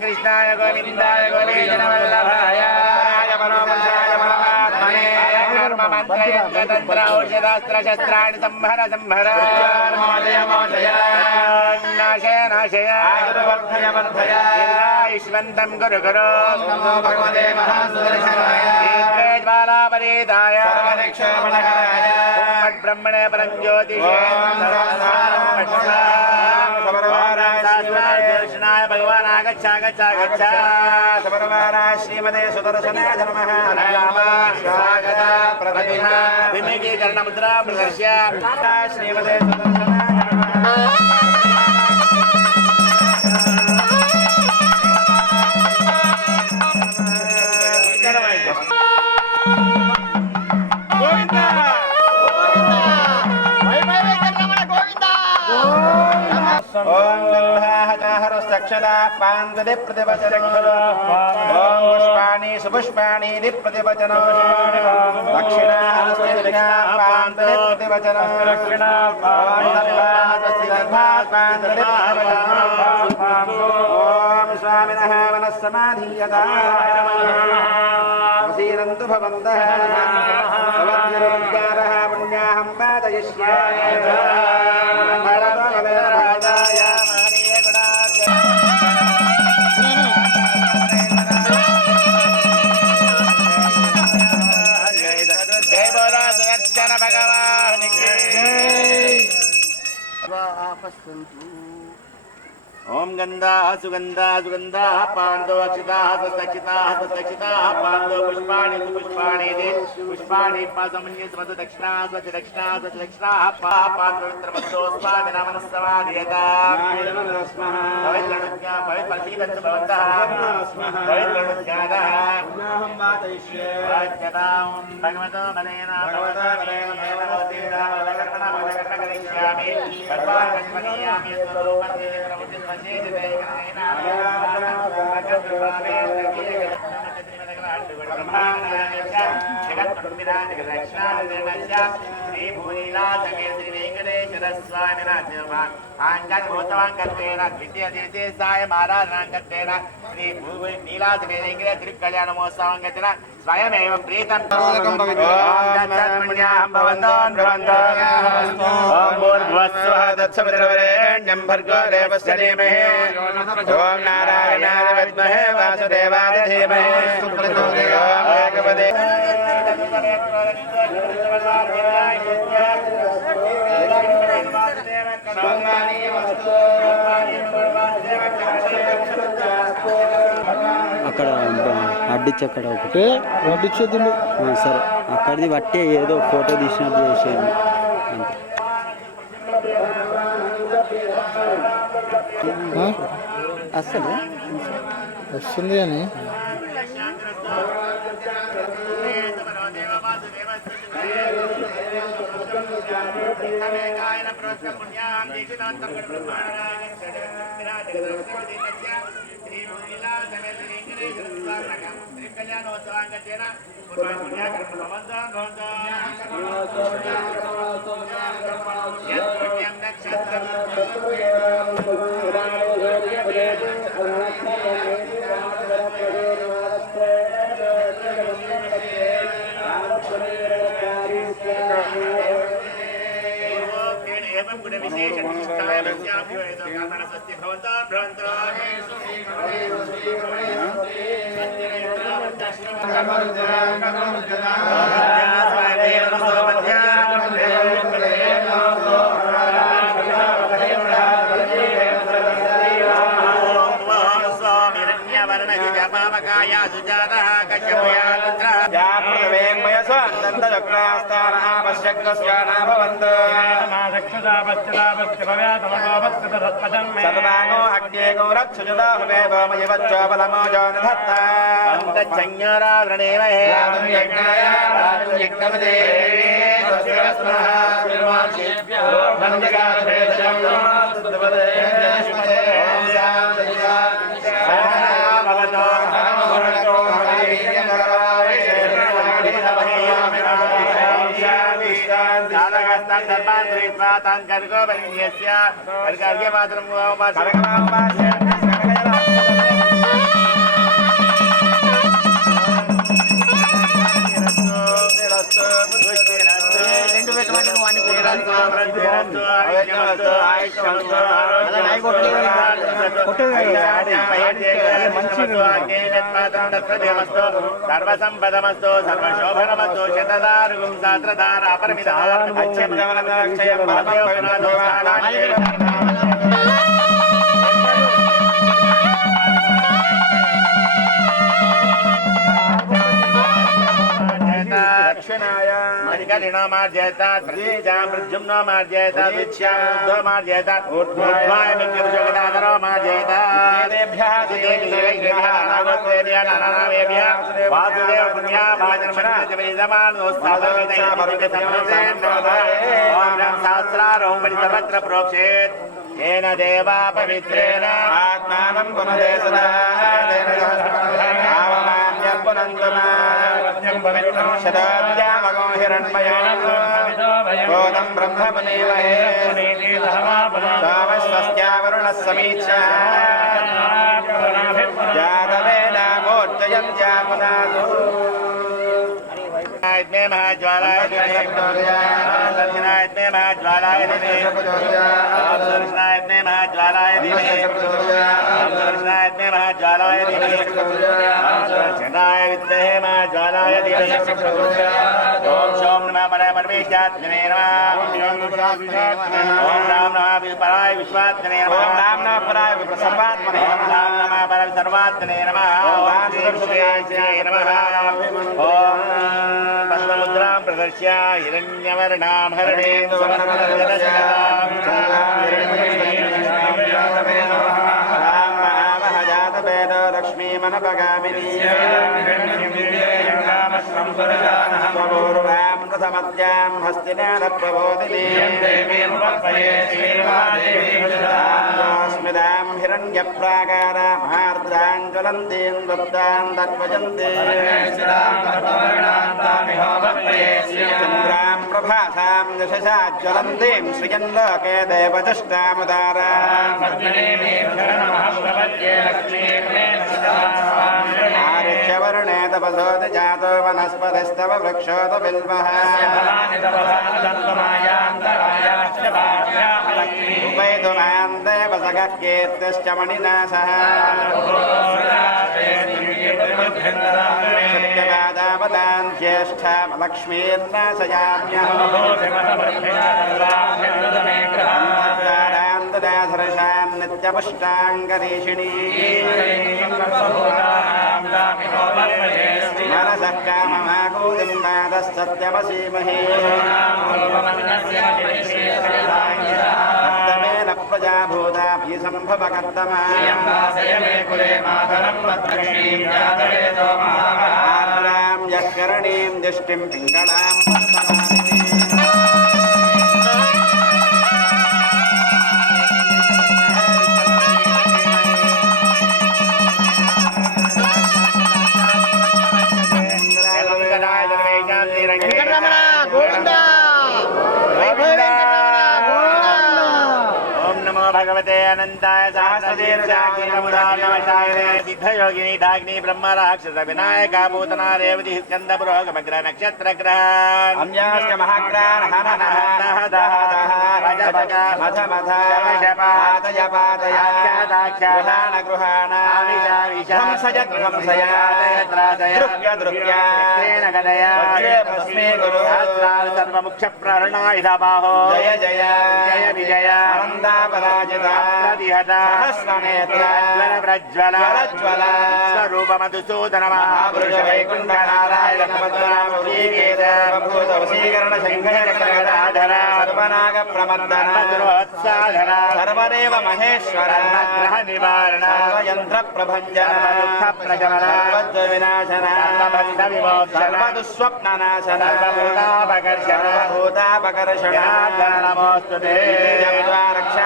कृष्णाय गोविंदाय गोविंदवल्लभाय मंत्र औषधास्त्र शस्त्राणि संहर संहर नाशय नाशय ईश्वन्तं गुरु गुरु ज्वालापरीताय ब्रह्मणे परं ज्योतिषे कृष्णाय भगवान् आगच्छ आगच्छ आगच्छ श्रीमते सुदर्शनाय नमः स्वागत प्रतिमा विमुखीकरण मुद्रा प्रदर्श्य श्रीमते सुदर्शनाय नमः पांदे प्रतिवचन ओम पुष्पाणि सुपुष्पाणि प्रतिवचन दक्षिणा पांदे प्रतिवचन दक्षिणा ओम स्वामिनः मनस्समाधीयता वसीरन्तु भवन्तः भवद्भिरुपकारः पुण्याहं पादयिष्यामि ओम गंधा सुगंधा सुगंधा पांदो अक्षिता स्वच्छिता स्वच्छिता पांदो पुष्पाणि सुपुष्पाणि दे पुष्पाणि पासमन्य समद दक्षिणा स्वच्छ दक्षिणा स्वच्छ दक्षिणा पांदो मतो स्वामिना मनस्समाधीयता पवित्रनुज्ञा पवित्रसीदन्तु भवन्तः पवित्रनुज्ञातः पुनःहं वातयिष्ये वाच्यतां भगवतो बलेन भवति कर्मणा करिष्यामि भगवान् करिष्यामि स्वरूपं स्वयमेव प्रीतं भर्गो देवस्य धीमहि ओम नारायणाय विद्महे वासुदेवाय धीमहि ओम भगवते అక్కడ అడ్డిచ్చి అక్కడ ఒకటి అడ్డిచ్చేది సరే అక్కడిది బట్టి ఏదో ఫోటో తీసినట్టు చేసేయండి అంతే అసలు వస్తుంది అని जातः कश्यपयानुद्रः सर्वांगो अग्नेगो रक्षुजदा भवेमय बच्चोबलमो जोनधत्ता तच्चञ्ञरावृणेमहे यज्ञमदे तस्यस्मः निर्माणेभ्यो वन्दगाभेदजं सुदपदे जयश्मदे भवतो सर्वसंपदमस्तु सर्वशोभनमस्तु शतदारुगुं सहस्रदार अपरिमितार दक्षिणाय मणिकर्णिनो मार्जयतात् प्रतीचां प्रद्युम्नो मार्जयतात् विद्यां उद्धो मार्जयतात् ऊर्ध्वाय मित्रपुषगदाधरो मार्जयतात् वासुदेव पुण्या सहस्रारों सर्वत्र प्रोक्षेत् येन देवा पवित्रेण आत्मानं पुनदे सदा आवमान्य पुनन्दमा शताब्द्यामगो हिरण्मयं गोदं ब्रह्ममुनिमहे सोमस्वस्यावरुणः समीक्षा जातवेदामोर्जयन्त्या पुनादु में महाज्वालाय दर्शनाय में महाज्वालाय दर्शनाय में महाज्वालाय दर्शनाय में महाज्वालाय दर्शनाय विद्महे महाज्वालाय ओम सोम नमः परमेशात्मने नमः ओम राम नमः पराय विश्वात्मने नमः ओम राम नमः पराय विप्रसर्वात्मने ओम राम नमः परम सर्वात्मने नमः ओम श्री नमः ओम पद्ममुद्रां प्रदर्श्य हिरण्यवर्णां हरणीं लक्ष्मीमनपगामिनी प्रथमद्यां हस्तिनाथप्रबोधिनी स्मितां हिरण्यप्राकारा महार्द्रां ज्वलन्तीं दत्तां तद्भजन्ते चन्द्रां प्रभासां यशसा ज्वलन्तीं श्रियन्लोके देवचष्टामुदाराम् आर्यवर्णे तपसोति जातो वनस्पतिस्तव वृक्षोत बिल्वः उपैतुमान् देवसखः कीर्तिश्च मणिनाशः सत्यवादावतान् ज्येष्ठामलक्ष्मीर्नाशयाम्यहं नित्यपुष्टाङ्गरीषिणी मनसः काममाकूदिम्बादः सत्यवसीमहे कर्तमेन प्रजाभूताभिसम्भवकर्तमा आर्द्रां यः करणीं दिष्टिं पिङ्गळां भगवते अनंताय सिद्धयोगिनी डाग्नि ब्रह्म राक्षस विनायक भूतना रेवती स्कंद पुरोगमग्र नक्षत्र ग्रह अन्याश्च महाग्रान् सर्वमुख्य प्रहरणायुधा बाहो जय जय जय विजय आनंदापराजिता सहस्रनेत्र प्रज्वल ज्वल स्वरूप मधुसूदन महापुरुष वैकुंठ नारायण पद्मनाभ श्रीकेत प्रभूत वशीकरण शंकर चक्रगदाधर सर्वनाग प्रमर्दन सर्वोत्साधन सर्वदेव महेश्वर ग्रह निवारण सर्वयंत्र प्रभंजन दुःख प्रशमन सर्वद्व विनाशन सर्वबंध विमोचन सर्वदुःस्वप्न नाशन सर्वभूतापकर्षण सर्वभूतापकर्षण नमोस्तुते रक्षा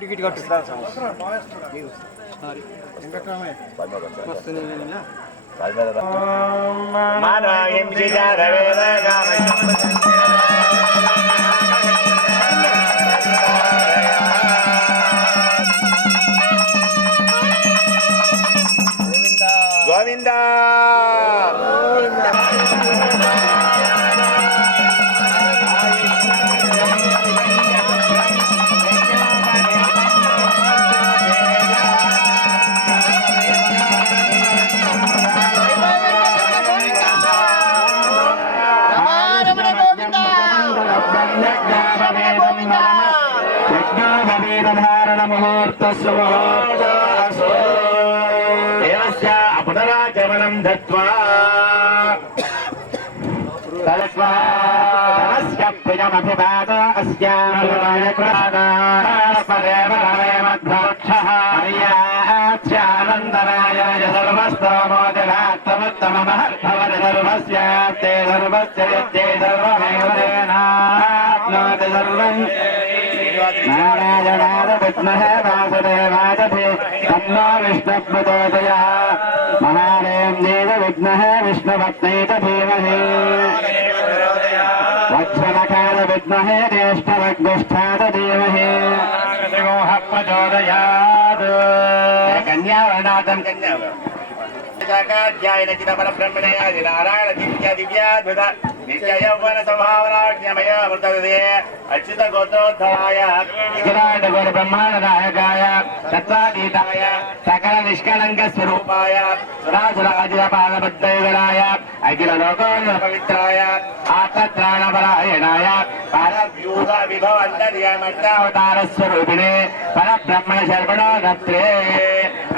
టికెట్ కట్టు గోవిందా अपदराचमनं दत्त्वा तलस्वास्य प्रियमभिवाद अस्यामदेवक्षः हर्याच्चानन्दराय सर्वस्तमोजनात्तमोत्तममहर्भवति सर्वस्यास्ते सर्वस्य यत्ते सर्वमेव तेनाप्नोति सर्वम् नारायणाय विद्महे वासुदेवाय तन्नो विष्णुप्रचोदयात् महादेव्यै विद्महे विष्णुपत्न्यै च धीमहि वत्सनकाय विद्महे ज्येष्ठवग्निष्ठाय धीमहि शिवोः प्रचोदयात् कन्यावर्णातं कन्याध्यायन चिदपरब्रह्मणे आदि नारायण दिव्याद्भुत नित्य यौवन स्वभावनाज्ञमय मृतदे अच्युत गोत्रोद्भवाय विराट गुर ब्रह्मांडनायकाय तत्वातीताय सकल निष्कलंक स्वरूपाय सुरासुराजित पादपद्मयुगलाय अखिल लोकोन्नत पवित्राय आत्मत्राणपरायणाय परव्यूह विभवन्तर्यमट्टावतार स्वरूपिणे परब्रह्मण शर्वणोदत्रे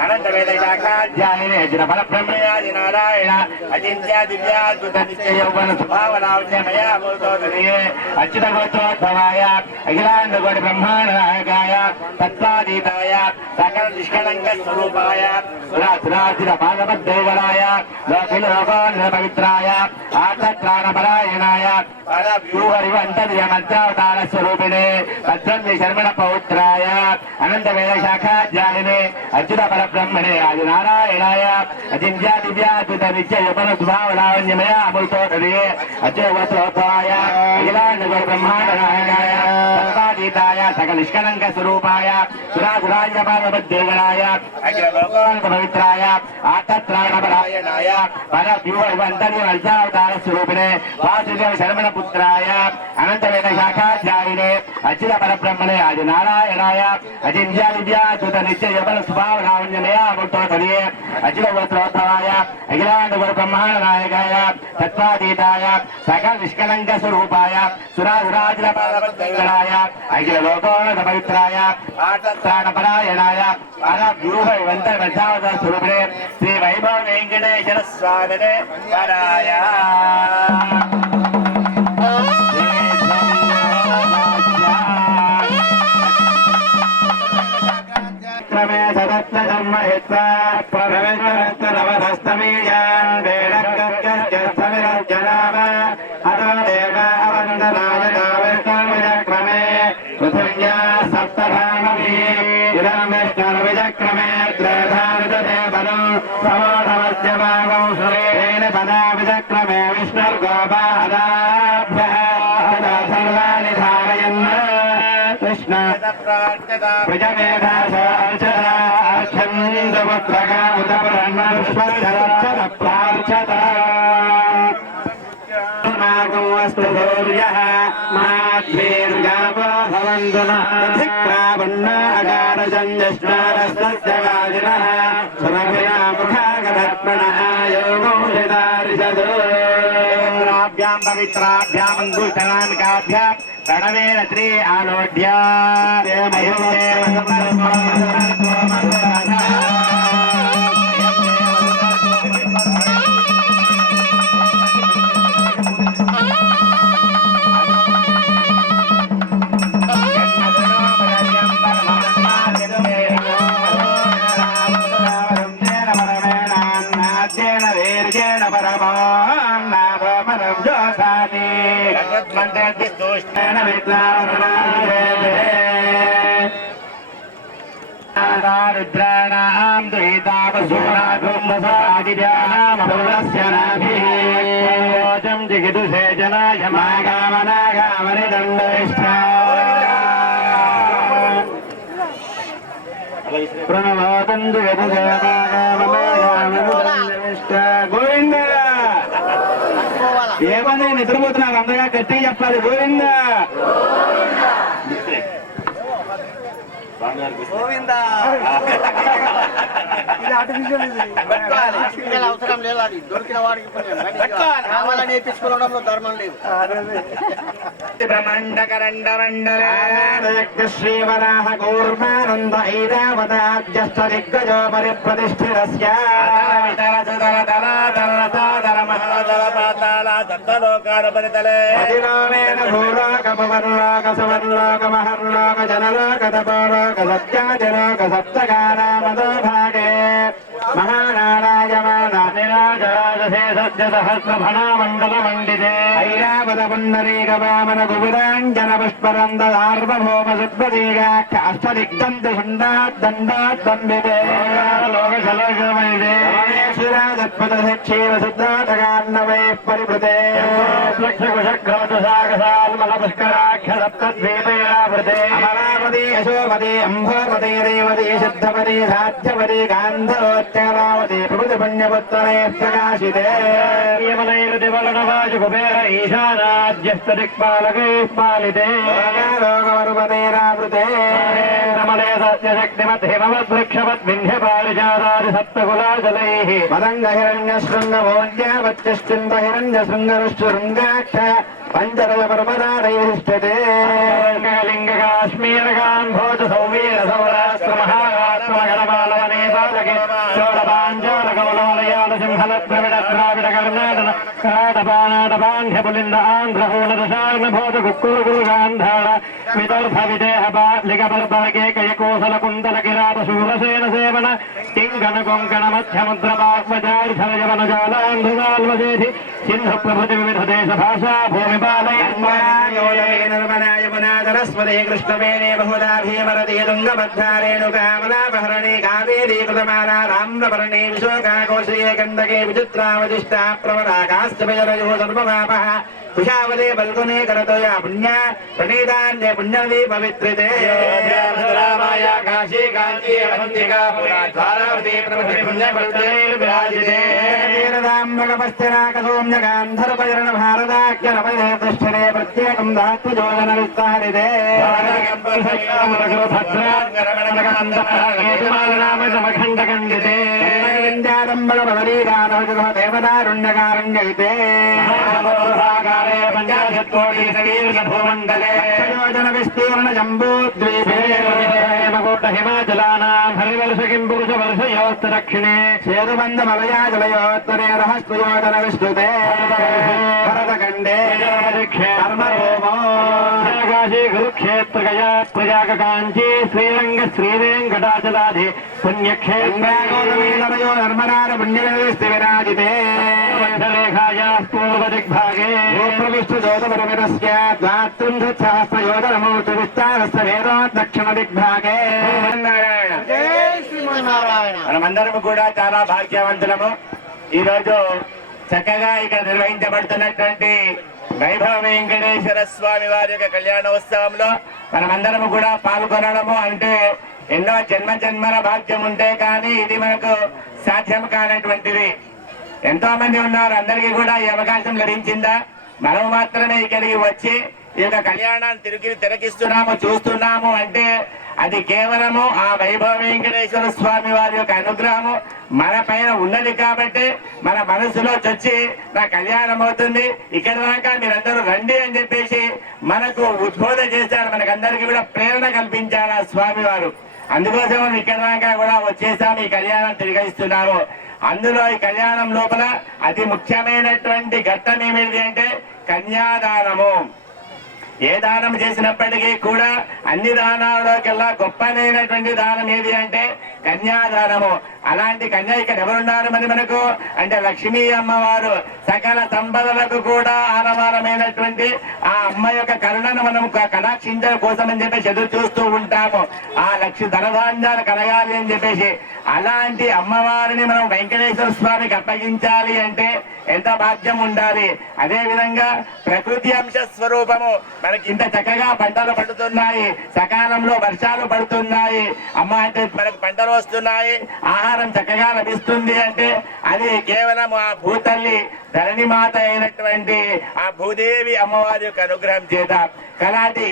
अनंत वेद शाखाध्यायिने चिर परब्रह्मणे आदि नारायण अचिन्त्य दिव्याद्भुत नित्य यौवन स्वभावनाज्ञमय मूर्तोदये अच्युत गोत्रोद्भवाय अखिलांड कोटि ब्रह्मांडनायकाय तत्वातीताय सकल निष्कलंक स्वरूपाय सुरासुराजित पादपद्मयुगलाय लोकिल लोकोन्नत पवित्राय आत्मत्राणपरायणाय परव्यूहरिवन्तर्यमध्यावतार स्वरूपिणे भद्रन्ति शर्मण पौत्राय अनंत वेद शाखाध्यायिने अच्युत परब्रह्मणे आदि नारायणाय अचिन्त्य दिव्याद्भुत नित्य यौवन स्वभावनाज्ञमय मूर्तोदये अच्युत गोत्रोद्भवाय अखिलांड कोटि ब्रह्मांडनायकाय तत्वातीताय सकल निष्कलंक स्वरूपाय सुरासुराजित पादपद्मयुगलाय अखिल लोकोन्नत पवित्राय आत्मत्राणपरायणाय परव्यूहरिवन्तर्यमध्यावतार स्वरूपिणे वासुदेव शर्मण पुत्राय अनंत वेद शाखाध्यायिने अच्युत परब्रह्मणे आदि नारायणाय अचिन्त्य दिव्याद्भुत नित्य यौवन स्वभावनाज्ञमय मूर्तोदये अच्युत गोत्रोद्भवाय अखिलांड कोटि ब्रह्मांडनायकाय तत्वातीताय सकल निष्कलंक स्वरूपाय सुरासुराजित पादपद्मयुगलाय अखिल लोकोन्नत पवित्राय आत्मत्राणपरायणाय परव्यूहरिवन्तर्यमध्यावतार स्वरूपिणे श्री वैभव वेंकटेश्वर स्वामिने वराय क्रमे सदत्त जन्महित्वा प्रवेशरस्तनवधस्तमीयान् वेदकर्कश्चस्थविरज्जनाम अतो देव अवन्दनाय विष्णुर्विजक्रमे पृथिव्या सप्तधामभिः इदं विष्णुर्विजक्रमे त्रयधानुदेवनं प्रमोढमस्य भागौ सुरेण पदा विजक्रमे विष्णुर्गोपादाभ्यः सर्वाणि पवित्राभ्याम अंगुष्ठानामिकाभ्याम प्रणवेन श्री आलोढ्य रुद्राणां दुहितावसूनागुम्भसादिजानामभुवस्यनाभिः जिगिदुषे जनाय मागामनागामनिदण्डविष्ठा प्रणवोदन्तु यदुषे मागामनागामनिदण्डविष्ठा గోవింద ఏమని నిద్రపోతున్నారు అందగా గట్టిగా చెప్పాలి గోవింద అవసరం లేదు, అది దొరికిన వాడికి కావాలని నేర్పించుకోవడంలో ధర్మం లేదు. శ్రీవరాహ కూర్మానంద ఐరావతాజ్యస్త దిగ్గజో పరిప్రతిష్ఠిరస్య అధిలోమేన భూలోక భువర్లోక సువర్లోక మహర్లోక జనలోక తపోలోక సత్యాదిలోక సప్తగానామదో భాగే మహానారాయమానసహస్రఫణామండలమండితే ఐరావత పుండరీక వామన గుబురాంజన పుష్పరంద సార్వభౌమ సుద్వదీగాఖ్య అష్టదిగ్ధంత శుండాద్దండాద్దంబితే లోకశలోకమైదే రమణేశ్వరాజత్పదశక్షేవ శుద్ధాటకాన్నవై పరిభృతే లక్షకుశక్రతుసాగసాల్మలపుష్కరాఖ్యసప్తద్వీపైరావృతే అమరావతి యశోపతి అంభోపతి రేవతి సిద్ధపతి సాధ్యపతి గాంధరోత్యరావతి ప్రకృతి పుణ్యపుత్రే ప్రకాశితే కుబేర ఈశానాద్యస్తదిక్పాలకై పాలితే లోకవర్వతేరావృతే రమణే సత్యశక్తిమత్ హిమవద్వృక్షవత్ వింధ్యపారిజాతాది సప్తకులాజలైః మదంగ హిరణ్యశృంగమోద్యావత్యశ్చింత హిరణ్యశృంగరుశృంగాక్షయ పంచరథ పర్వతారైష్టతే లింగకాశ్మీరగాన్ భోజ సౌవీర సౌరాష్ట్ర మహారాష్ట్ర గణపాలవనే బాలకే చోళపాంచోళ కమలమలయాళ సింహల ద్రవిడ ద్రావిడ కర్ణాటక కరాటపానాటపాంధ్య పులింద ఆంధ్ర పూర్ణదశార్ణ భోజ కుక్కురు గాంధార విదర్భ విదేహ బాలిక బర్బరకే కయకోసల కుందల కిరాత శూరసేన సేవన టింగణ కొంకణ మధ్యముద్ర పార్వజారి ధరజవన జాలాంధ్రజాల్వజేధి సింధు ప్రభృతి వివిధ దేశ భాషా భూమి నర్మనాయమునాదరస్వదే కృష్ణవేణే బహుదా భీమరతి తుంగభద్రారేణుకామలాపహరణే కావేరీ కృతమాలా రామ్రపర్ణే విశోకాకోశయే కందకే విచిత్రావతిష్టా ప్రవరాకాశ్చరయో సర్వపాపః కుశావదే బల్గునే కరతోయ పుణ్య ప్రణీతాన్య పుణ్యవీ పవిత్రితే రామాయ కాశీ కాంచీ అవంతికా పురా ద్వారావతి ప్రవృతి పుణ్యపవిత్రైర్విరాజితే వీరదాంబగపశ్చరాకసౌమ్య గాంధర్వచరణ భారతాఖ్యరపదే తిష్ఠతే ప్రత్యేకం దాత్వజోజన విస్తారితే భద్రాంగరమణగమందమాలనామఖండఖండితే దేవదారుణ్యకారణ్యైతే పంచాశత్కోటి భూమండలే యోజన విస్తీర్ణ జంబూద్వీపే హిమాచలానాం హరివర్ష కిం పురుష వర్షయోస్త దక్షిణే సేతుబంధ మలయాజలయోత్తరే రహస్యోజన విస్తృతే భరతఖండే కర్మభూమో కాశీ కురుక్షేత్ర గయా ప్రయాగ కాంచీ శ్రీరంగ శ్రీవేంకటాచలాది పుణ్యక్షేత్రో నర్మనార పుణ్యవేస్తి విరాజితే లేఖాయా పూర్వ దిగ్భాగే ప్రవిష్టుజోతపరమిరస్య ద్వాత్రింశత్సహస్రయోజనమూర్తి విస్తారస్య వేదో దక్షిణ దిగ్భాగే మనమందరము కూడా చాలా భాగ్యవంతులము. ఈరోజు చక్కగా ఇక్కడ నిర్వహించబడుతున్నటువంటి వైభవ వెంకటేశ్వర స్వామి వారి యొక్క కళ్యాణోత్సవంలో మనమందరము కూడా పాల్గొనడము అంటే ఎన్నో జన్మల భాగ్యం ఉంటే కానీ ఇది మనకు సాధ్యం కానటువంటిది. ఎంతో మంది ఉన్నారు, అందరికీ కూడా ఈ అవకాశం లభించిందా? మనం మాత్రమే ఇక్కడికి వచ్చి ఈ యొక్క కళ్యాణాన్ని తిలకిస్తున్నాము, చూస్తున్నాము అంటే అది కేవలము ఆ వైభవ వెంకటేశ్వర స్వామి వారి యొక్క అనుగ్రహము మన పైన ఉన్నది కాబట్టి మన మనసులో చొచ్చి నా కళ్యాణం అవుతుంది, ఇక్కడ దాకా మీరందరూ రండి అని చెప్పేసి మనకు ఉద్బోధన చేశాడు. మనకందరికీ కూడా ప్రేరణ కల్పించాడు ఆ స్వామి వారు. అందుకోసం ఇక్కడ దాకా కూడా వచ్చేసాము, ఈ కళ్యాణం తిరిగిస్తున్నాము. అందులో ఈ కళ్యాణం లోపల అతి ముఖ్యమైనటువంటి ఘట్టం ఏమిటి అంటే కన్యాదానము. ఏ దానం చేసినప్పటికీ కూడా అన్ని దానాల్లోకెల్లా గొప్పనైనటువంటి దానం ఏది అంటే కన్యాదానము. అలాంటి కన్య ఇక్కడ ఎవరున్నారు మరి మనకు అంటే లక్ష్మీ అమ్మవారు. సకల సంపదలకు కూడా ఆనవారమైనటువంటి ఆ అమ్మ యొక్క కరుణను మనం కటాక్షించడం కోసం అని చెప్పేసి ఎదురు చూస్తూ ఉంటాము. ఆ లక్ష్మి ధనధాన్యాలు కలగాలి అని చెప్పేసి అలాంటి అమ్మవారిని మనం వెంకటేశ్వర స్వామికి అప్పగించాలి అంటే ఎంత భాగ్యం ఉండాలి. అదే విధంగా ప్రకృతి అంశ స్వరూపము మనకి ఇంత చక్కగా పంటలు పండుతున్నాయి, సకాలంలో వర్షాలు పడుతున్నాయి, అమ్మ అంటే మనకు పంటలు వస్తున్నాయి, ఆహారం చక్కగా లభిస్తుంది అంటే అది కేవలం ఆ భూతల్లి ధరణి మాత అయినటువంటి ఆ భూదేవి అమ్మవారి యొక్క అనుగ్రహం చేత.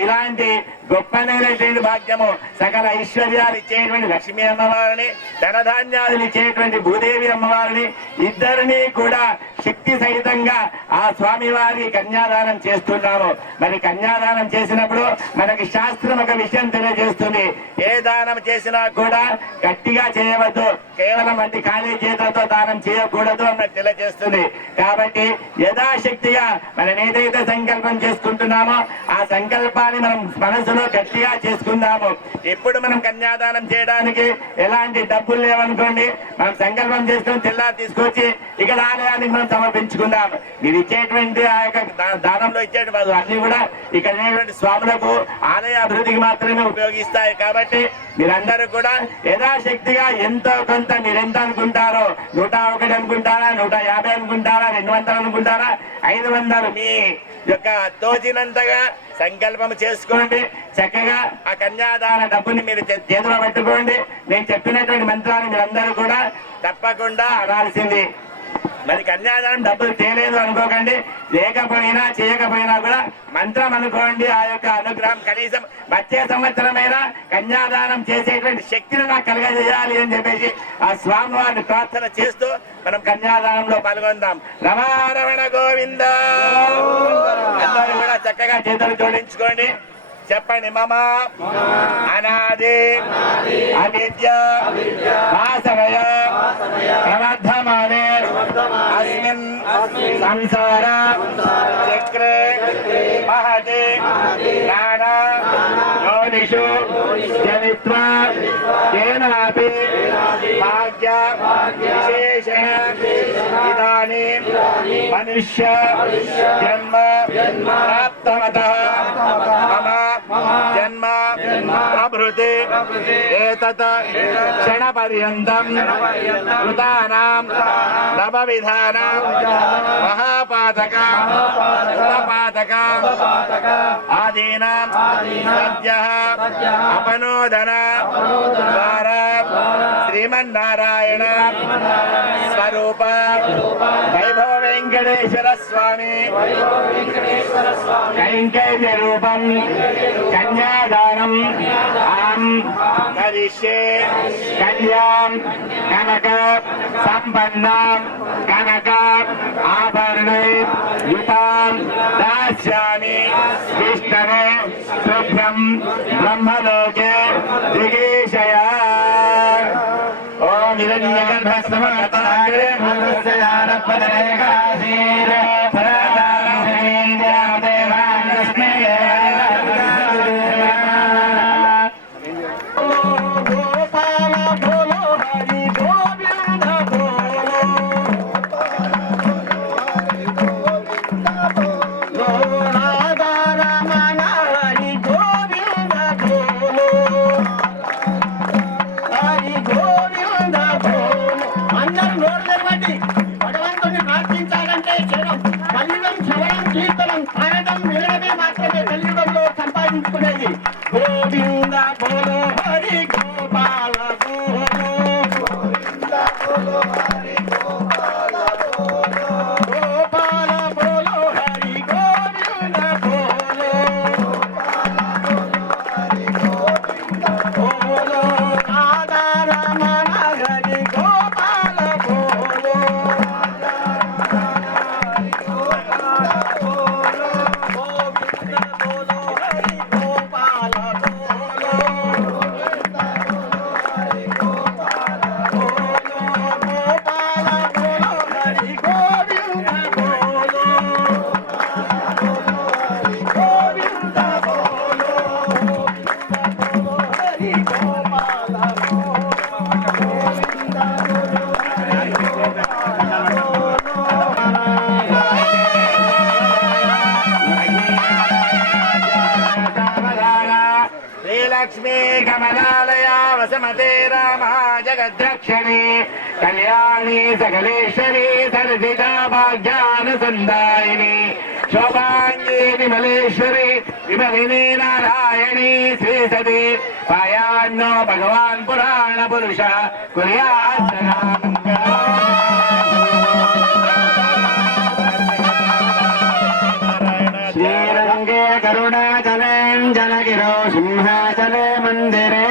ఇలాంటి గొప్పనైనటువంటి భాగ్యము సకల ఐశ్వర్యాలు ఇచ్చేటువంటి లక్ష్మీ అమ్మవారిని, ధనధాన్యాలు ఇచ్చేటువంటి భూదేవి అమ్మవారిని ఇద్దరిని కూడా శక్తి సహితంగా ఆ స్వామివారి కన్యాదానం చేస్తున్నాము. మరి కన్యాదానం చేసినప్పుడు మనకి శాస్త్రం ఒక విషయం తెలియజేస్తుంది. ఏ దానం చేసినా కూడా గట్టిగా చేయవద్దు, కేవలం అంటే ఖాళీ చేతులతో దానం చేయకూడదు అన్నది తెలియజేస్తుంది. కాబట్టి యథాశక్తిగా మనం ఏదైతే సంకల్పం చేసుకుంటున్నామో ఆ సంకల్పాన్ని మనం మనసులో గట్టిగా చేసుకుందాము. ఇప్పుడు మనం కన్యాదానం చేయడానికి ఎలాంటి డబ్బులు లేవనుకోండి, మనం సంకల్పం చేసుకుని తెల్లారి తీసుకొచ్చి ఇక్కడ ఆలయానికి మనం సమర్పించుకుందాం. మీరు ఇచ్చేటువంటి ఆ యొక్క దానంలో ఇచ్చేటువంటి అన్ని కూడా ఇక్కడ ఉన్నటువంటి స్వాములకు ఆలయ అభివృద్ధికి మాత్రమే ఉపయోగిస్తాయి. కాబట్టి మీరందరూ కూడా యథాశక్తిగా ఎంతో కొంత మీరు ఎంత అనుకుంటారో, 101 అనుకుంటారా, 150 అనుకుంటారా, 200 అనుకుంటారా, 500 మీ యొక్క తోచినంతగా సంకల్పం చేసుకోండి. చక్కగా ఆ కన్యాదాన డబ్బుని మీరు చేతిలో పెట్టుకోండి. నేను చెప్పినటువంటి మంత్రాన్ని మీరందరూ కూడా తప్పకుండా అనాల్సింది. మరి కన్యాదానం డబ్బులు తేలేదు అనుకోకండి, లేకపోయినా చేయకపోయినా కూడా మంత్రం అనుకోండి. ఆ యొక్క అనుగ్రహం కనీసం వచ్చే సంవత్సరమైనా కన్యాదానం చేసేటువంటి శక్తిని నాకు కలగజేయాలి అని చెప్పేసి ఆ స్వామివారిని ప్రార్థన చేస్తూ మనం కన్యాదానంలో పాల్గొందాం. రమారమణ గోవింద. అందరూ కూడా చక్కగా చేతులు జోడించుకోండి, చెప్పండి. మమ అనాది అవిద్య వాసనయ ప్రవర్ధమానే అస్మిన్ సంసార చక్రే మహతి నానా యోనిషు జనిత్వా కేనాపి భాగ్య విశేషణ ఇదానీం మనుష్య జన్మ ప్రాప్తవతః మమ జన్మ ప్రభృతి ఏతత్ క్షణ పర్యంతం కృతానాం నవవిధానాం మహాపాతక ఉపపాతక ఆదీనాం సద్యః అపనోదన ద్వారా శ్రీమన్నారాయణ స్వరూప వైభవ వెంకటేశ్వర స్వామి కైంకర్య రూపం కన్యాదానం అహం కరిష్యే. కన్యాం కనక సంపన్నాం కనక ఆభరణై యుతాం దాస్యామి విష్ణవే శుభ్రం బ్రహ్మలోకే దిగేశయ. ఓం హిరణ్యగర్భస్మగతాగ్రే మంత్రస్యారపదరేకాశీర సదాదారమేంద్రం దేవానస్మే. భగవంతుని ప్రార్థించాలంటే लक्ष्मी कमलालया वसमते रामा जगद्रक्षणी कल्याणी सकलेश्वरी सर्विता भाग्यानुसंदायिनी शोभांगी विमलेश्वरी विमलिनी नारायणी श्री सती पायान्नो भगवान पुराण पुरुष कुर्यात् श्रीरंगे करुणाचलेञ्जनगिरो सिंहाचले मन्दिरे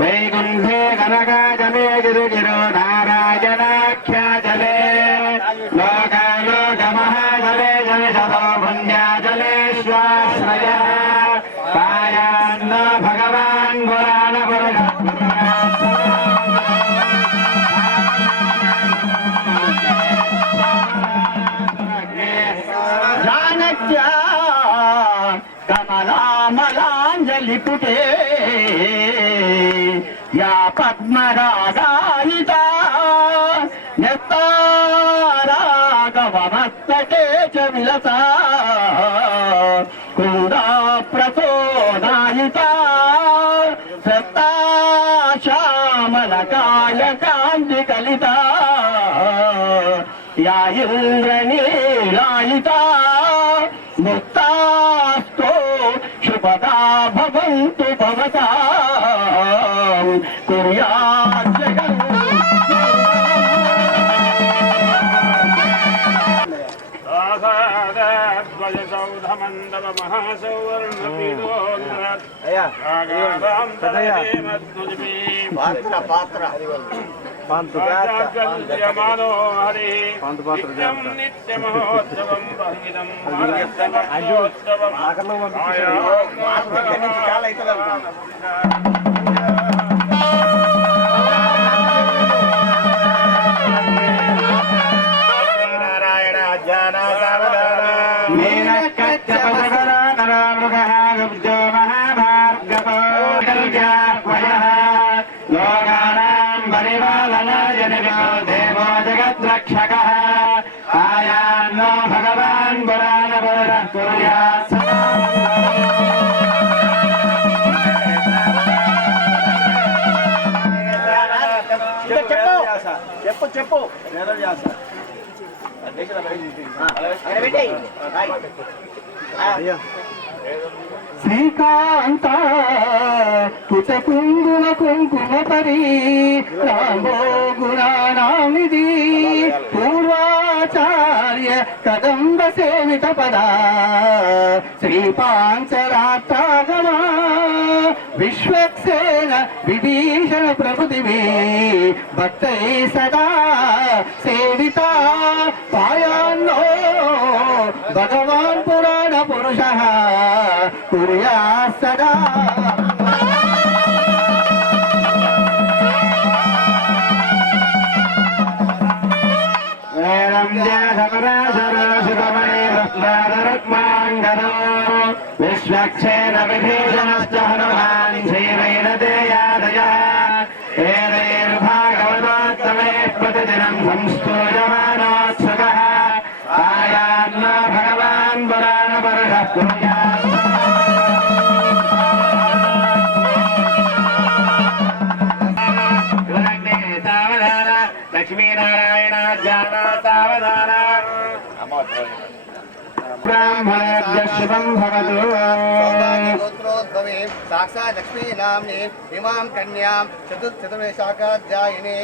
वैकुण्ठे कनकाचले गिरिगिरो नारायणाख्याचले लोकालोकमहाचले जनिषतो पुण्याचले स्वाश्रयः पायान्न भगवान् पुराणपुरुषः कमलामलाञ्जलिपुटे या पद्मरागायिता नस्तारागवमस्तके च विलसा कुन्दा प्रसोदायिता सत्ता श्यामलकायकान्तिकलिता या इन्द्रनीलायिता मुक्तास्तो शुभदा भवन्तु भवता कुर्यात् ध्वजसौधमण्डप महासौवर्णपीठोन्नत् पात्र कल्यमानो हरिः नित्यं नित्यमहोत्सवं बहिदं भारतवर्षोत्सवम् देवो जगद्रक्षकः आयान्नो भगवान् पुराणपुरुषः कुर्यात् చెప్పు చెప్పు శ్రీకాంత కుచకుంగుమ కుంకుమ పరి రామో గుణానామిది పూర్వాచార్య కదంబ సేవిత పద శ్రీపాంచరాత్రాగమా విశ్వక్సేన విభీషణ ప్రభుతివి భక్తై సదా సేవిత పాయాన్నో భగవాన్ పురాణ పురుష కుర్యాత్ సదా विश्वक्षेण विभीषणश्च हनुमान् श्रीवैरदेयादयः एतैर्भागवतोत्तमे प्रतिदिनं संस्तूयमानोत्सुकः आयान्नो भगवान् पुराणपुरुषः कुर्यात् लक्ष्मीनारायण ज्ञान सावधान ब्राह्मणेभ्यः शुभं भवतु गोत्रोद्भवे साक्षात् लक्ष्मी नाम्ने इमां कन्यां चतुर्वेशाकाध्यायिने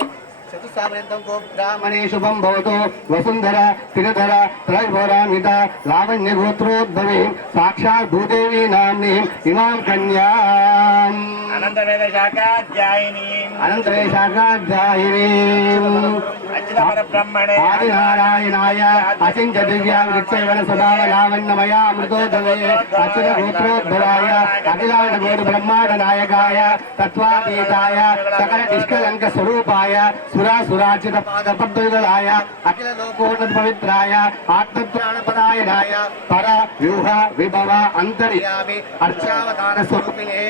చతుస్సామయంతం గోబ్రాహ్మణే మణి శుభం భవతు వసుంధర స్థిరధర త్రైభోరామిత లావణ్య గోత్రోద్భవే సాక్షాత్ భూదేవి నామ్ని ఇమాం కన్యాం అనంతవేద శాఖాధ్యాయిని అనంతరే శాఖాధ్యాయిని అచ్యుత పరబ్రహ్మణే ఆదినారాయణాయ అచించ దివ్యా వృక్షైవన స్వభావ లావణ్యమయ అమృతోద్భవే అచ్యుత గోత్రోద్భవాయ అఖిలాండ గోరు బ్రహ్మాండ నాయకాయ తత్వాతీతాయ సకల నిష్కలంక స్వరూపాయ సురాసురాచిత పాద పద్మయుగలాయ అఖిల లోకోన్నత పవిత్రాయ ఆత్మత్రాణపరాయణాయ పర వ్యూహ విభవ అంతర్యామి అర్చావతార స్వరూపిణే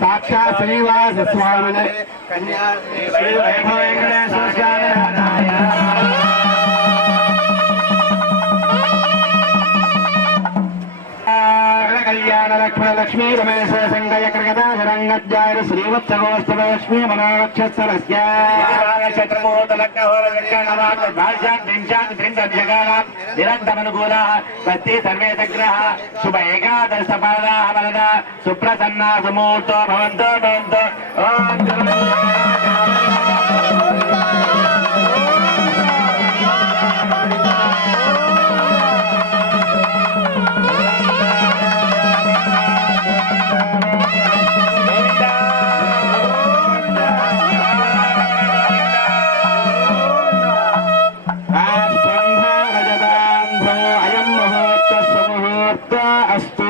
సాక్షాత్ శ్రీవాస స్వామినే కన్యా శ్రీ వైభవ వెంకటేశ్వర స్వామి కళ్యాణ లక్ష్మణ లక్ష్మీ రమేశ సంగయ కృగదారంగజ్జాయ శ్రీవత్సగోస్తవ లక్ష్మీ మనోక్షరస్య నిరంతరనుకూల స్వస్తి సర్వే సగ్రహ శుభ ఏకాదశ ఫలదా ఫలద సుప్రసన్నా సుమూర్తో భవంతో భవంతో అయం ముహూర్త సుముహూర్త అస్తు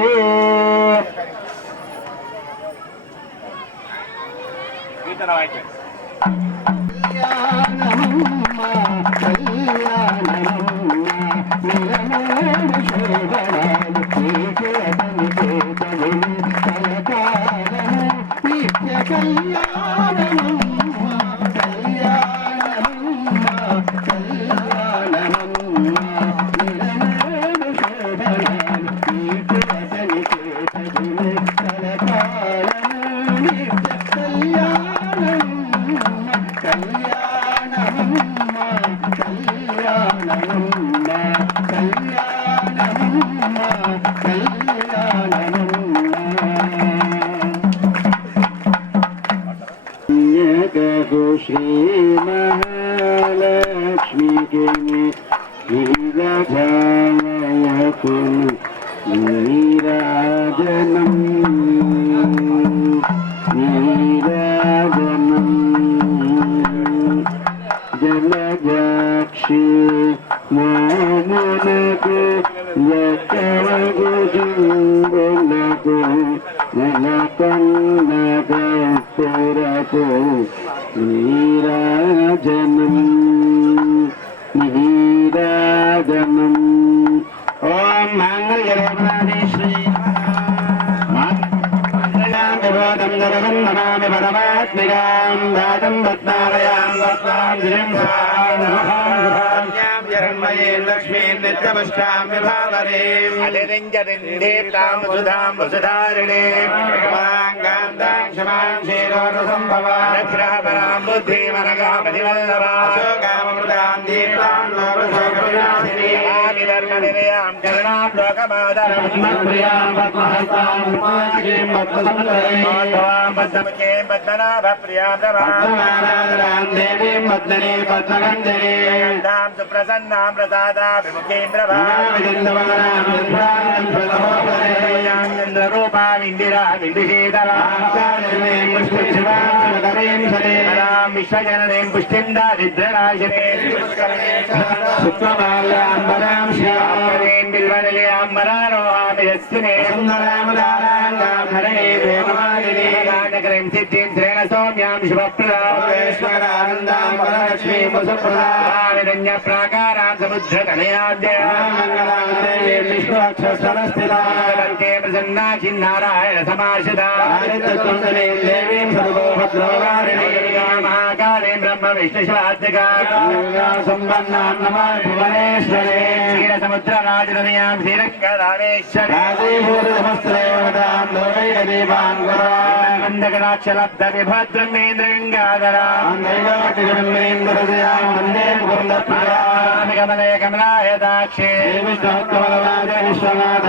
శ్రీ మహాలక్ష్మి నీరజాయకు నీరాజనం నీరాజనం జలజాక్షి మోమునకు లకవగు జింబులకు నెలకొన్నగపురకు నీరాజనం నీరాజనం ఓం మంగళ శ్రీ మంగళాం నమామి పరమాత్మికాం దాతం పద్మాలయాం వస్త్రాం జన్మయే లక్ష్మీ నిత్యపుష్టాం విభావరీం అతిరించరిందేతాం సుధాం వసుధారిణే కాంతాం క్షమాం క్షీరోరసంభవాం నగ్రహ పరాం బుద్ధిమనగామధివల్లభా అశోకామృతాం దీప్తాం లోకశోకవినాశినీ ధర్మనిలయాం కరుణాం లోకమాదరం ప్రియాం పద్మహస్తాం ఉపాసీం పద్మసంతరీం పద్మముఖీం పద్మనాభ ప్రియాం రమాం పద్మనారాధనాం దేవీం పద్మనీ పద్మగంధరీం గంధాం సుప్రసన్నాం ప్రసాదా విముఖీం ప్రభాం విజందవనాం విభ్రాంతం ప్రసభోపరేయాం చంద్రరూపాం ఇందిరా విందుశీతలాం ఆకాశమేం పుష్పశివాం సుమకరీం సరేరాం విశ్వజననీం పుష్టిం దారిద్ర్యనాశినే సుత్వమాల్యాంబరాం శ్యాం బిల్వనిలయాంబరారోహామియస్సునే సుందరామదారాంగాం హరణే ప్రేమమాలినీ నాటకరీం సిద్ధిం శ్రేణ సౌమ్యాం శుభప్రదాం ఈశ్వరానందాం వరలక్ష్మీ వసుప్రదాం విధన్య ప్రాకారాం సముద్రతనయాద్యాం మంగళాం దేవీం విష్ణువక్షస్థలస్థితాం వందే ప్రసన్నాక్షిం నారాయణ సమాశ్రితాం ఆదిత్యకుండలీం దేవీం సర్వోపద్రోగారిణీం మహాకాళీం బ్రహ్మ విష్ణుశివాత్మికాం సంపన్నాం నమామి భువనేశ్వరే క్షీరసముద్రరాజరమయాం శ్రీరంగరామేశ్వరి రాజీభూతమస్త్రేవతాం లోకైకదీపాం గురాం మందకటాక్షలబ్ధ విభద్రమేంద్రగంగాధరాం దైవాటిగంబేంద్రదయాం వందే ముకుందప్రియాం కమలయ కమలాయదాక్షే విష్ణోత్తమలవాద విశ్వనాథ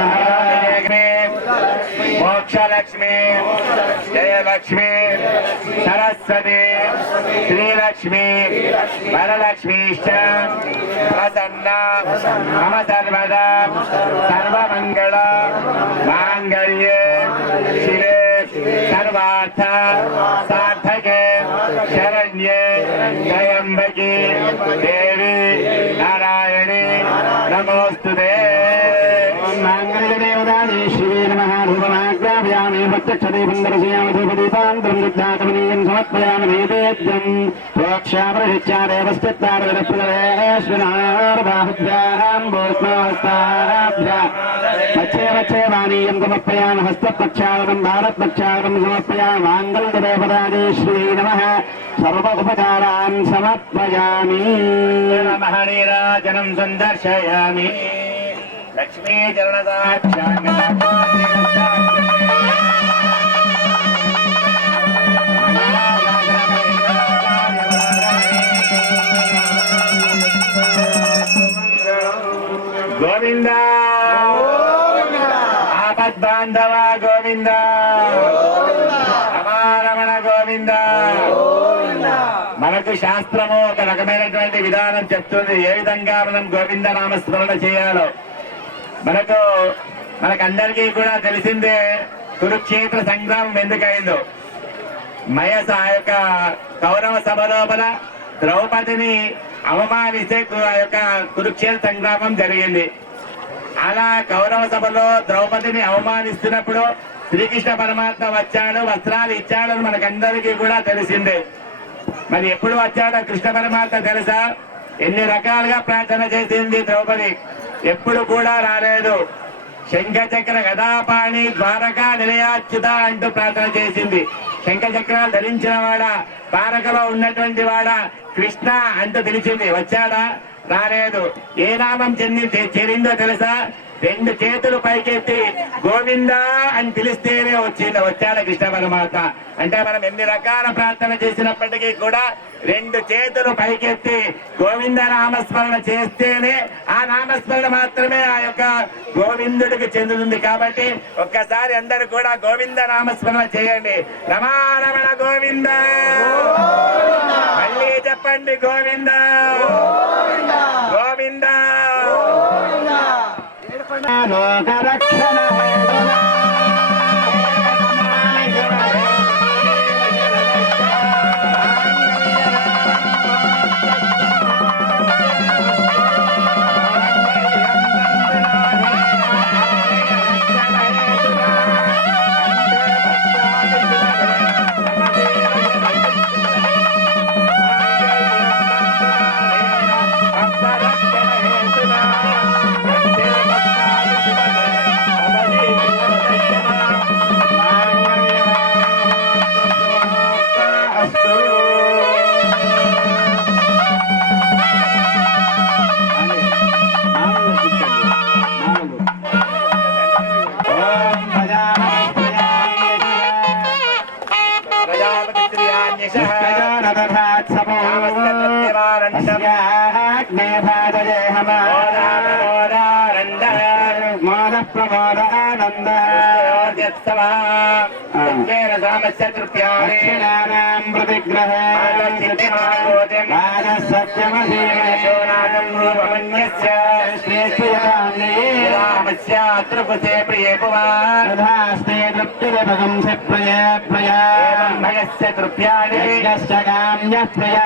मोक्षलक्ष्मी जयलक्ष्मी सरस्वती श्रीलक्ष्मी वरलक्ष्मीश्च प्रसन्ना मम सर्वदा सर्वमङ्गल माङ्गल्ये शिवे सर्वार्थ सार्थके शरण्ये त्र्यम्बके देवी नारायणी नमोस्तुते। माङ्गल्यदेवतायै श्री नमः। धूपमाग्रापयामि प्रत्यक्षदीपं दर्शयामि धूपदीपान्तरं शुद्धाचमनीयं समर्पयामि नैवेद्यं प्रोक्षापरिचारेवस्तित्तारविरप्रदेश्विनार्बाहुभ्यां भूष्णोस्ताभ्यां मच्छे मच्छे वाणीयं समर्पयामि हस्तप्रक्षालनं भारतप्रक्षालनं समर्पयामि। माङ्गल्यदेवतायै श्री नमः। सर्वोपचारान् समर्पयामि। नीराजनं सन्दर्शयामि लक्ष्मी गोविंद आपद्बांधव गोविंद रमण गोविंद। మనకు శాస్త్రము ఒక రకమైనటువంటి విధానం చెప్తుంది ఏ విధంగా మనం గోవింద నామస్మరణ చేయాలో. మనకందరికీ కూడా తెలిసిందే కురుక్షేత్ర సంగ్రామం ఎందుకైందో. మయస ఆ యొక్క కౌరవ సభ లోపల ద్రౌపదిని అవమానిస్తే ఆ యొక్క కురుక్షేత్ర సంగ్రామం జరిగింది. అలా కౌరవ సభలో ద్రౌపదిని అవమానిస్తున్నప్పుడు శ్రీకృష్ణ పరమాత్మ వచ్చాడు, వస్త్రాలు ఇచ్చాడని మనకందరికీ కూడా తెలిసిందే. మరి ఎప్పుడు వచ్చాడో కృష్ణ పరమాత్మ తెలుసా? ఎన్ని రకాలుగా ప్రార్థన చేసింది ద్రౌపది, ఎప్పుడు కూడా రాలేదు. శంఖచక్ర గదాపాణి ద్వారకా నిలయాచ్యుత అంటూ ప్రార్థన చేసింది. శంఖచక్రాలు ధరించిన వాడా, ద్వారకలో ఉన్నటువంటి వాడా కృష్ణ అంటూ పిలిచింది. వచ్చాడా? రాలేదు. ఏ నామం చేరిందో తెలుసా? రెండు చేతులు పైకెత్తి గోవింద అని పిలిస్తేనే వచ్చాడు కృష్ణ పరమాత్మ. అంటే మనం ఎన్ని రకాల ప్రార్థన చేసినప్పటికీ కూడా రెండు చేతులు పైకెత్తి గోవింద నామస్మరణ చేస్తేనే ఆ నామస్మరణ మాత్రమే ఆ యొక్క గోవిందుడికి చెందుతుంది. కాబట్టి ఒక్కసారి అందరూ కూడా గోవింద నామస్మరణ చేయండి. రమారమణ గోవింద, మళ్ళీ చెప్పండి గోవింద గోవింద. లోకరక్షణ प्रमोद आनंद दक्षिणानां प्रतिग्रह श्रेष्ठे प्रिय पुमास्ते तृप्तिभगं से प्रिय प्रिय भगस्य तृप्याणि काम्य प्रिय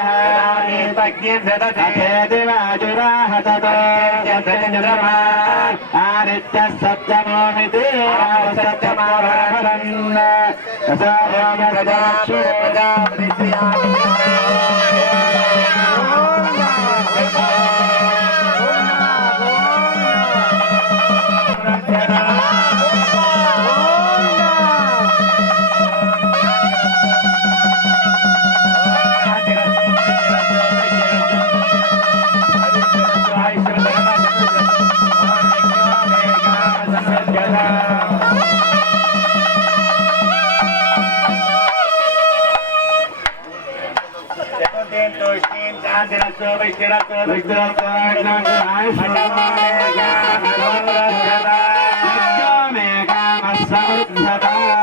दिवाजुराहतन्द्रमा आदित्य सत्यमोमिति सत्यमाभरन् समृद्धता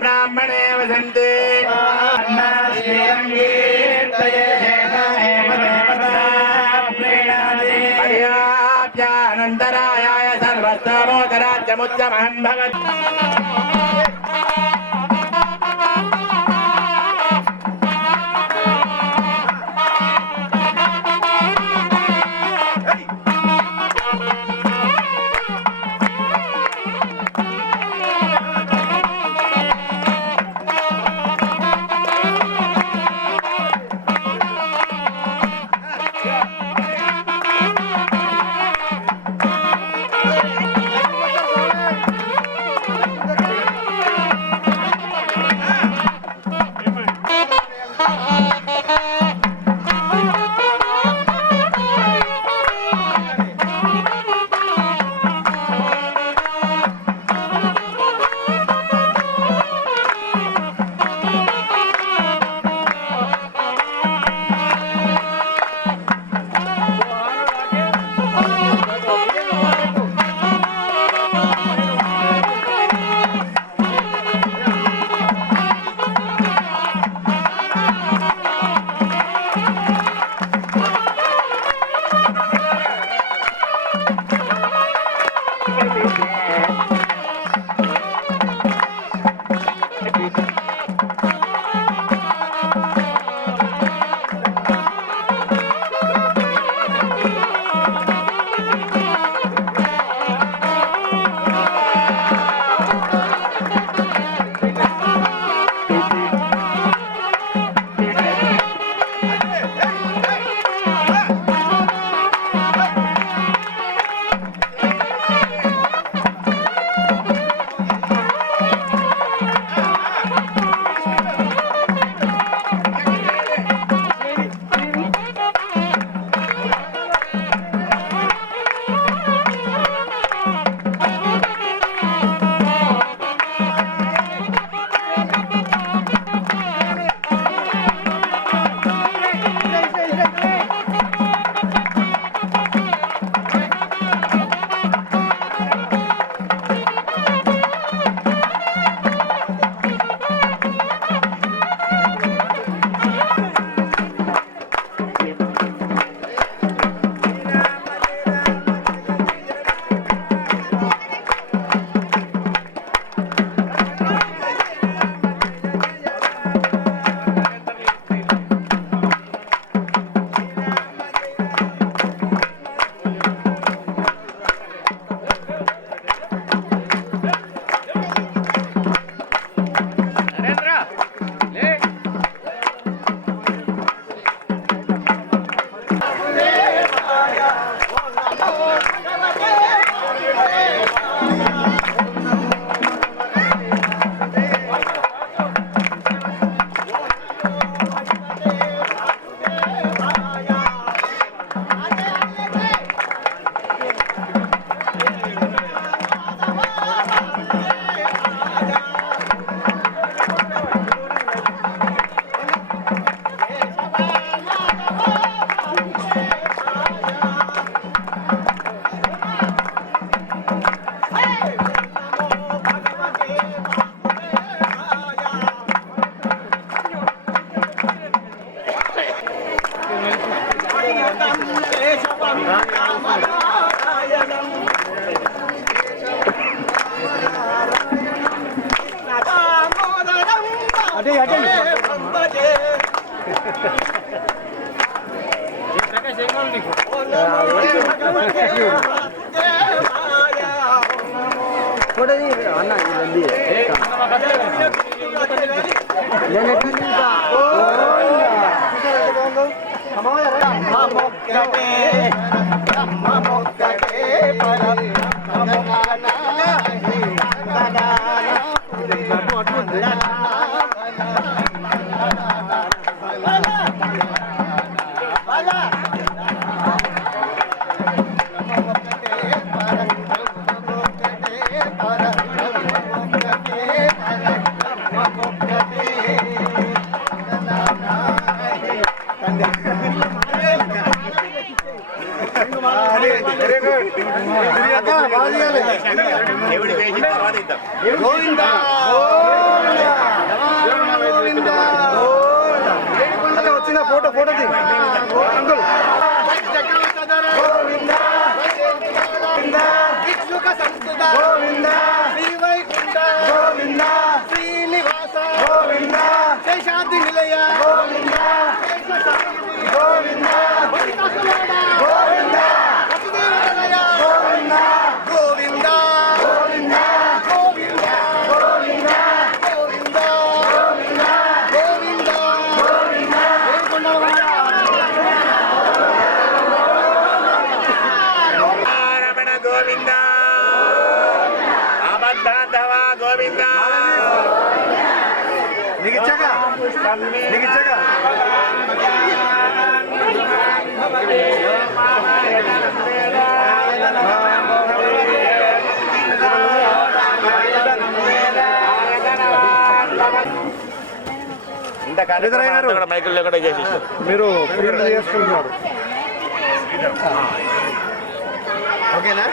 ब्राह्मणे वसन्ते पर्याप्यानन्तरायाय सर्वस्तमोदराज्यमुच्चमहं भगत् అన్న ఒక్కటే బ్రహ్మమొక్కటే దేవుడి వేసిన తర్వాత ఇద్దాం. గోవిందా గోవిందా వచ్చిన ఫోటో అంకుల్ భిక్షుక సంస్కృత శ్రీవైకుంఠ శ్రీనివాస శేషాద్రి నిలయ గోవింద అబద్ధాంధవ గోవింద నీకు ఇచ్చాక ఇంత కార్యక్రమం మైకులు లేకుండా చేసేసారు. మీరు ప్రింట్ చేసుకుంటున్నారు ఓకేనా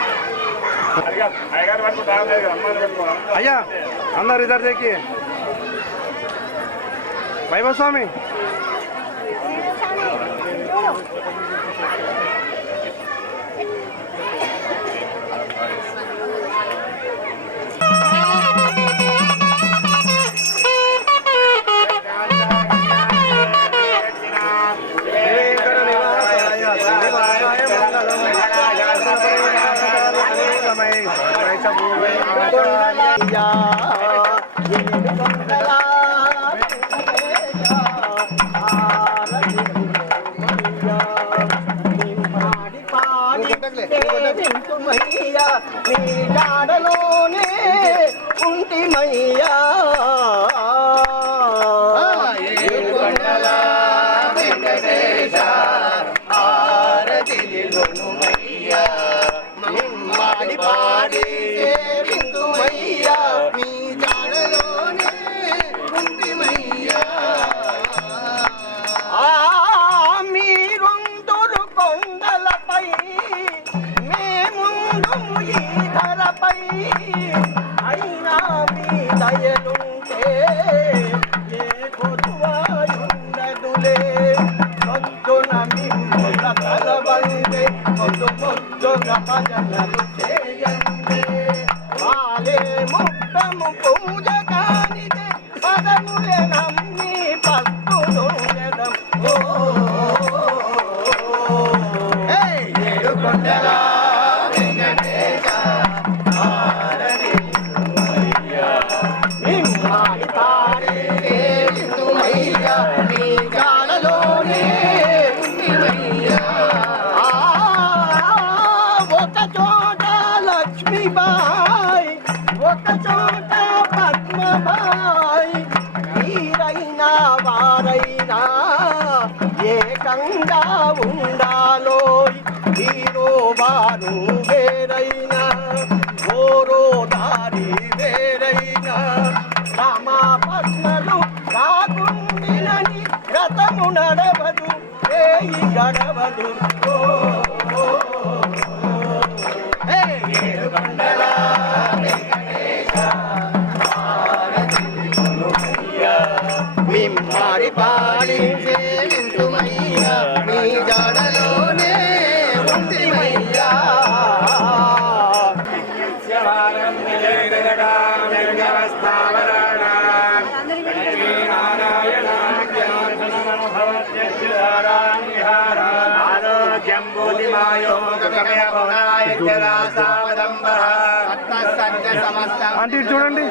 అయ్యా అందరు ఇద్దరు దేకి వైభవ స్వామి నీ జాడలోనే ఉంటిమయ్యా మాడి పాడి సేవింతుమయ్యా మీ జాడలోనే ఉంటిమయ్యా మీరుందురు కొండలపై మేముందుము ఈ ధరపై అయినా మీ దయలుంటే ఏ కొద్దువాయుండదులే పొద్దున మిమ్ముల తలవందే పొద్దుగా భజనలు చేయండి వాలే ముట్టము పూజ కానిదే పదములే నమ్మి పస్తులు ఎదం ఏడు కొండల మిమ్మాడి పాడే సేవింతుమయ్యా మీ జాడలోనే ఉంటిమయ్యా ఒక చోట లక్ష్మీబాయి ఒక చోట పద్మబాయి వీరైనా వారైనా ఏకంగా ఉండాలోయ్ వీరో వారు వేరైనా ఓరో దారి వేరైనా రామా పద్మలు కాకుండినని రథము నడవదు వేయి గడవదు మిమ్మాడి పాడి సేవింతుమయ్యా మీ జాడలోనే ఉంటిమయ్యా ఆంటీ చూడండి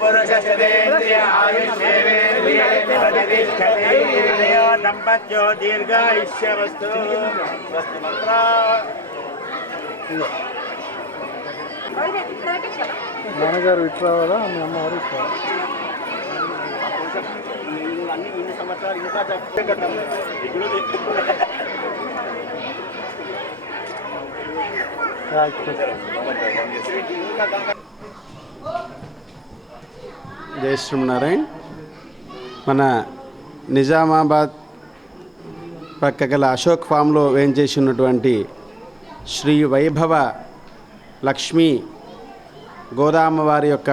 పురుష दाम्पत्यो दीर्घायुष्यमस्तु स्वस्ति मंत्रा నాన్నగారు ఇటు రావాలా మీ అమ్మవారు ఇటు రావాలా? అన్ని ఇన్ని సంవత్సరాలు ఇంకా చెప్పగలం. జై శ్రీమన్నారాయణ. మన నిజామాబాద్ పక్క గల అశోక్ ఫామ్లో వేంచేసి ఉన్నటువంటి శ్రీ వైభవ లక్ష్మీ గోదామ్మవారి యొక్క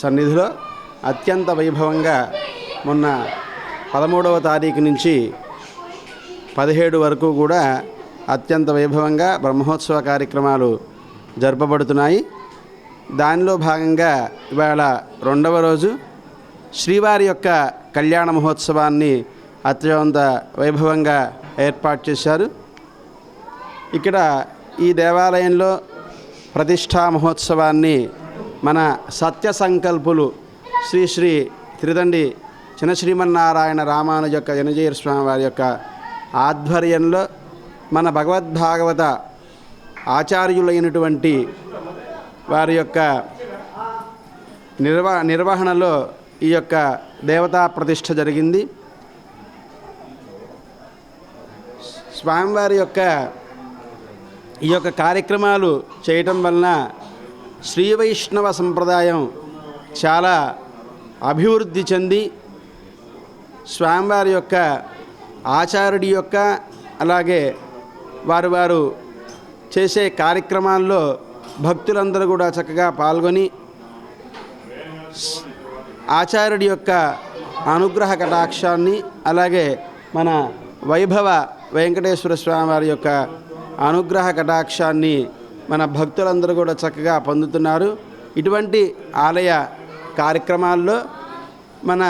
సన్నిధిలో అత్యంత వైభవంగా మొన్న 13వ తారీఖు నుంచి 17 వరకు కూడా అత్యంత వైభవంగా బ్రహ్మోత్సవ కార్యక్రమాలు జరపబడుతున్నాయి. దానిలో భాగంగా ఇవాళ 2వ రోజు శ్రీవారి యొక్క కళ్యాణ మహోత్సవాన్ని అత్యంత వైభవంగా ఏర్పాటు చేశారు. ఇక్కడ ఈ దేవాలయంలో ప్రతిష్టా మహోత్సవాన్ని మన సత్య సంకల్పులు శ్రీ శ్రీ త్రిదండి చిన్న శ్రీమన్నారాయణ రామానుజ యొక్క జనజీర స్వామి వారి యొక్క ఆధ్వర్యంలో మన భగవద్భాగవత ఆచార్యులైనటువంటి వారి యొక్క నిర్వహణలో ఈ యొక్క దేవతా ప్రతిష్ఠ జరిగింది. స్వామివారి యొక్క ఈ యొక్క కార్యక్రమాలు చేయటం వలన శ్రీ వైష్ణవ సంప్రదాయం చాలా అభివృద్ధి చెంది స్వామివారి యొక్క ఆచార్యుడి యొక్క అలాగే వారు చేసే కార్యక్రమాల్లో భక్తులందరూ కూడా చక్కగా పాల్గొని ఆచార్యుడి యొక్క అనుగ్రహ కటాక్షాన్ని అలాగే మన వైభవ వెంకటేశ్వర స్వామి వారి యొక్క అనుగ్రహ కటాక్షాన్ని మన భక్తులందరూ కూడా చక్కగా పొందుతున్నారు. ఇటువంటి ఆలయ కార్యక్రమాల్లో మన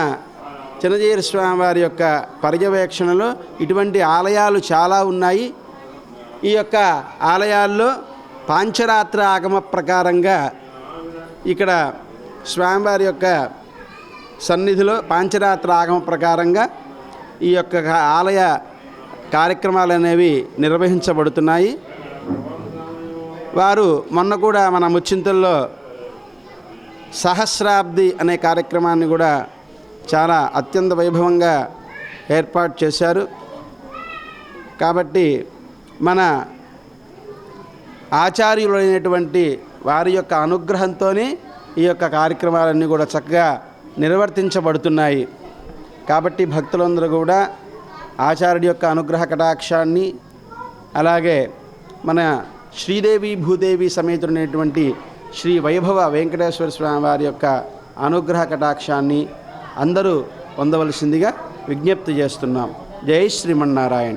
చిన్నజీర స్వామి వారి యొక్క పర్యవేక్షణలో ఇటువంటి ఆలయాలు చాలా ఉన్నాయి. ఈ యొక్క ఆలయాల్లో పాంచరాత్ర ఆగమ ప్రకారంగా ఇక్కడ స్వామివారి యొక్క సన్నిధిలో పాంచరాత్ర ఆగమ ప్రకారంగా ఈ యొక్క ఆలయ కార్యక్రమాలు అనేవి నిర్వహించబడుతున్నాయి. వారు మొన్న కూడా మన ముచ్చింతల్లో సహస్రాబ్ది అనే కార్యక్రమాన్ని కూడా చాలా అత్యంత వైభవంగా ఏర్పాటు చేశారు. కాబట్టి మన ఆచార్యులైనటువంటి వారి యొక్క అనుగ్రహంతోనే ఈ యొక్క కార్యక్రమాలన్నీ కూడా చక్కగా నిర్వర్తించబడుతున్నాయి. కాబట్టి భక్తులందరూ కూడా ఆచార్యుడి యొక్క అనుగ్రహ కటాక్షాన్ని అలాగే మన శ్రీదేవి భూదేవి సమేతుడైనటువంటి శ్రీ వైభవ వెంకటేశ్వర స్వామి వారి యొక్క అనుగ్రహ కటాక్షాన్ని అందరూ పొందవలసిందిగా విజ్ఞప్తి చేస్తున్నాం. జై శ్రీమన్నారాయణ.